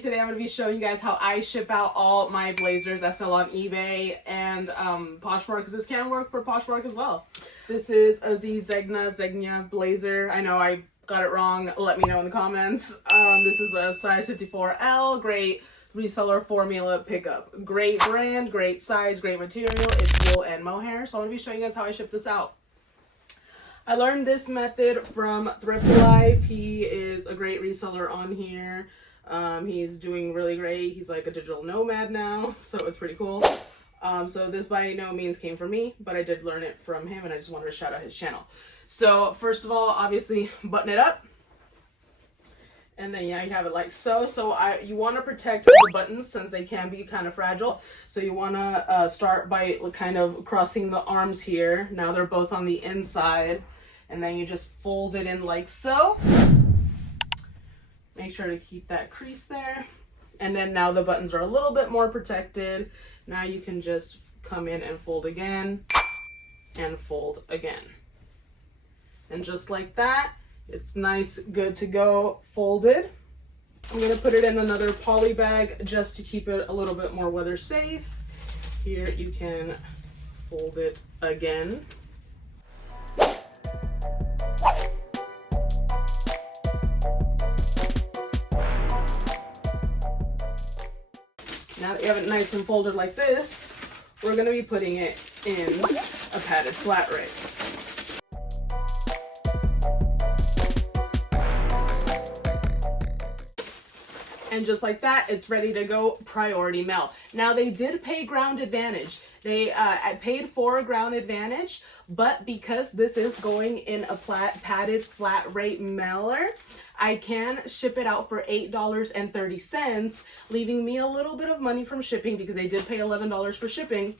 Today I'm going to be showing you guys how I ship out all my blazers that sell on eBay and Poshmark, because this can work for Poshmark as well. This is a Zegna blazer. I know I got it wrong. Let me know in the comments. This is a size 54L. Great reseller formula pickup. Great brand, great size, great material. It's wool and mohair. So I'm going to be showing you guys how I ship this out. I learned this method from Thrift. He is a great reseller on here. He's doing really great. He's like a digital nomad now, so it's pretty cool. So this by no means came from me, but I did learn it from him, and I just wanted to shout out his channel. So first of all, obviously button it up, and then yeah, you have it like so. You want to protect the buttons since they can be kind of fragile. So you want to start by kind of crossing the arms here. Now they're both on the inside, and then you just fold it in like so. Make sure to keep that crease there. And then now the buttons are a little bit more protected. Now you can just come in and fold again and fold again. And just like that, it's nice, good to go, folded. I'm gonna put it in another poly bag just to keep it a little bit more weather safe. Here you can fold it again. Now that you have it nice and folded like this, we're going to be putting it in a padded flat rate. And just like that, it's ready to go priority mail. Now they did pay ground advantage. They paid for a ground advantage, but because this is going in a padded flat rate mailer, I can ship it out for $8.30, leaving me a little bit of money from shipping because they did pay $11 for shipping,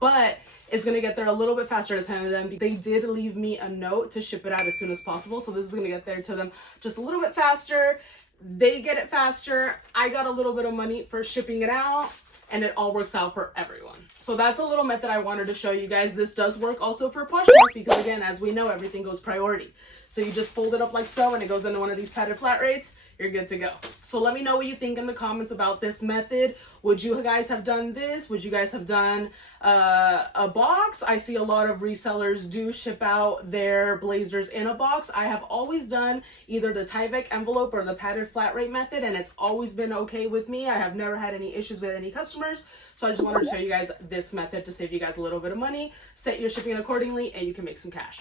but it's going to get there a little bit faster to send to them. They did leave me a note to ship it out as soon as possible, so this is going to get there to them just a little bit faster. They get it faster. I got a little bit of money for shipping it out, and it all works out for everyone. So that's a little method I wanted to show you guys. This does work also for Poshmark because, again, as we know, everything goes priority. So you just fold it up like so, and it goes into one of these padded flat rates. You're good to go. So let me know what you think in the comments about this method. Would you guys have done this? Would you guys have done a box? I see a lot of resellers do ship out their blazers in a box. I have always done either the Tyvek envelope or the padded flat rate method, and it's always been okay with me. I have never had any issues with any customers. So I just wanted to show you guys this method to save you guys a little bit of money. Set your shipping accordingly, and you can make some cash.